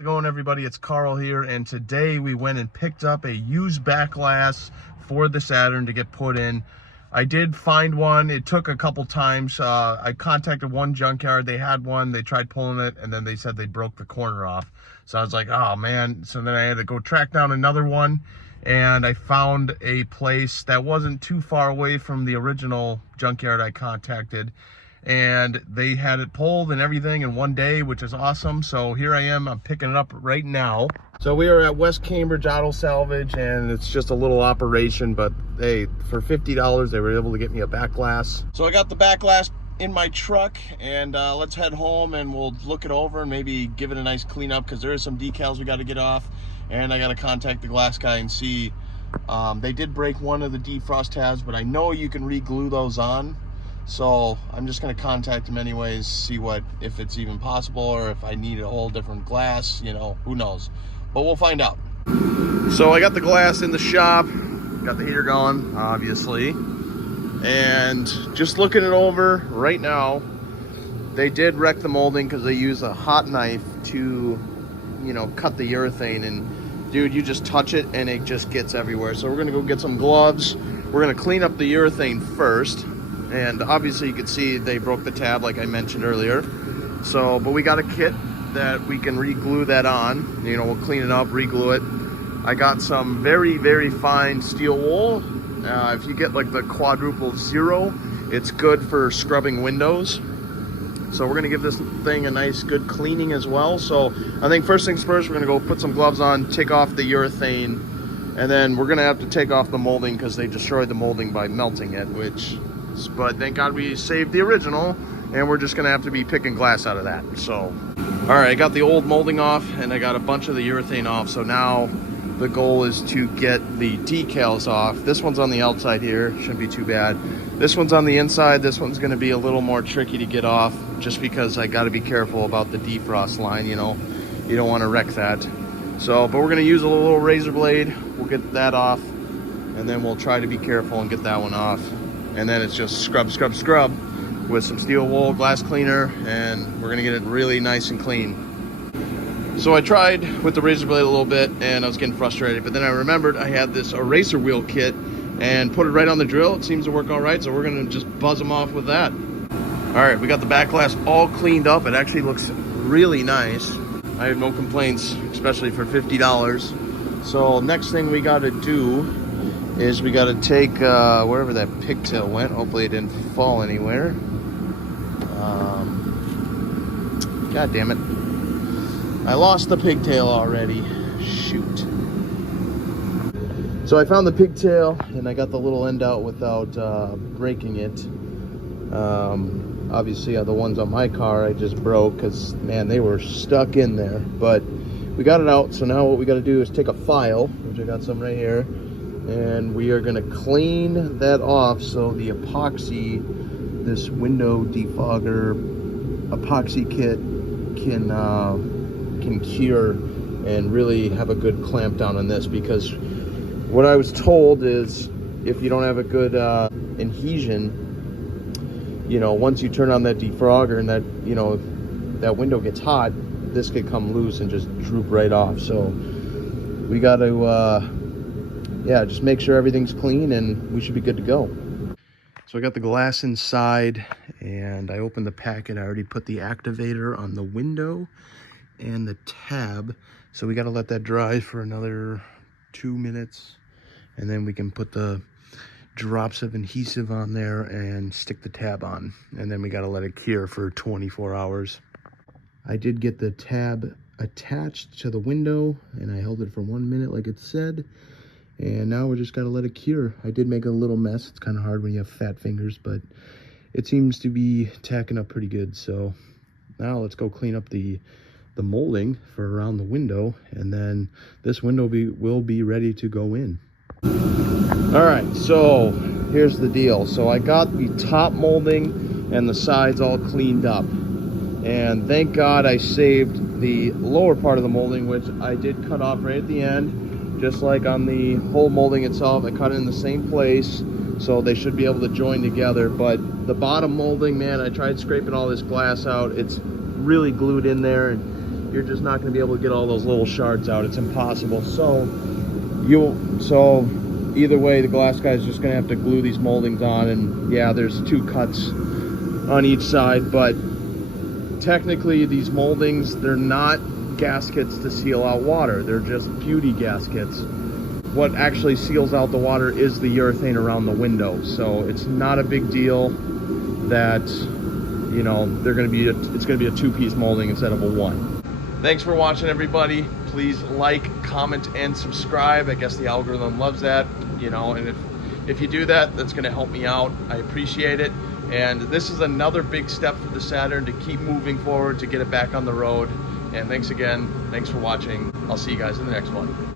How's it going, everybody? It's Carl here, and today we went and picked up a used back glass for the Saturn to get put in. I did find one. It took a couple times. I contacted one junkyard. They had one. They tried pulling it, and then they said they broke the corner off. So I was like, oh man. So then I had to go track down another one, and I found a place that wasn't too far away from the original junkyard I contacted, and they had it pulled and everything in one day, which is awesome. So here I am, I'm picking it up right now. So we are at West Cambridge Auto Salvage, and it's just a little operation, but hey, for $50 they were able to get me a back glass. So I got the back glass in my truck, and let's head home and we'll look it over and maybe give it a nice clean up, because there is some decals we got to get off, and I got to contact the glass guy and see. They did break one of the defrost tabs, but I know you can re-glue those on. So I'm just going to contact him anyways, see if it's even possible, or if I need a whole different glass, you know, who knows. But we'll find out. So I got the glass in the shop, got the heater going, obviously. And just looking it over right now, they did wreck the molding because they use a hot knife to, you know, cut the urethane. And dude, you just touch it and it just gets everywhere. So we're going to go get some gloves. We're going to clean up the urethane first. And obviously you can see they broke the tab like I mentioned earlier. So, but we got a kit that we can re-glue that on. You know, we'll clean it up, re-glue it. I got some very, very fine steel wool. If you get like the quadruple zero, it's good for scrubbing windows. So we're gonna give this thing a nice good cleaning as well. So I think first things first, we're gonna go put some gloves on, take off the urethane, and then we're gonna have to take off the molding because they destroyed the molding by melting it, but thank God we saved the original, and we're just gonna have to be picking glass out of that. So, all right, I got the old molding off and I got a bunch of the urethane off. So now the goal is to get the decals off. This one's on the outside here, shouldn't be too bad. This one's on the inside. This one's gonna be a little more tricky to get off, just because I gotta be careful about the defrost line, you know. You don't wanna wreck that. So, but we're gonna use a little razor blade. We'll get that off, and then we'll try to be careful and get that one off. And then it's just scrub, scrub, scrub with some steel wool, glass cleaner, and we're gonna get it really nice and clean. So I tried with the razor blade a little bit, and I was getting frustrated, but then I remembered I had this eraser wheel kit and put it right on the drill. It seems to work all right, so we're gonna just buzz them off with that. All right, we got the back glass all cleaned up. It actually looks really nice. I have no complaints, especially for $50. So next thing we gotta do is we got to take wherever that pigtail went. Hopefully it didn't fall anywhere. God damn it. I lost the pigtail already. Shoot. So I found the pigtail and I got the little end out without breaking it. Obviously the ones on my car I just broke because, man, they were stuck in there. But we got it out, so now what we got to do is take a file, which I got some right here, and we are going to clean that off so the epoxy, this window defogger epoxy kit, can cure and really have a good clamp down on this. Because what I was told is if you don't have a good adhesion, you know, once you turn on that defrogger and that, you know, that window gets hot, this could come loose and just droop right off. So we got to yeah, just make sure everything's clean and we should be good to go. So I got the glass inside and I opened the packet. I already put the activator on the window and the tab. So we got to let that dry for another 2 minutes, and then we can put the drops of adhesive on there and stick the tab on. And then we got to let it cure for 24 hours. I did get the tab attached to the window and I held it for 1 minute like it said. And now we just got to let it cure. I did make a little mess. It's kind of hard when you have fat fingers, but it seems to be tacking up pretty good. So now let's go clean up the molding for around the window, and then this window will be ready to go in. All right, so here's the deal. So I got the top molding and the sides all cleaned up, and thank God I saved the lower part of the molding, which I did cut off right at the end. Just like on the whole molding itself, I cut it in the same place, so they should be able to join together. But the bottom molding, man, I tried scraping all this glass out. It's really glued in there, and you're just not going to be able to get all those little shards out. It's impossible. So either way, the glass guy is just going to have to glue these moldings on, and yeah, there's 2 cuts on each side, but technically these moldings, they're not gaskets to seal out water. They're just beauty gaskets. What actually seals out the water is the urethane around the window. So it's not a big deal that, you know, it's going to be a 2-piece molding instead of a 1. Thanks for watching, everybody. Please like, comment, and subscribe. I guess the algorithm loves that, you know, and if you do that, that's going to help me out. I appreciate it. And this is another big step for the Saturn to keep moving forward, to get it back on the road. And thanks again. Thanks for watching. I'll see you guys in the next one.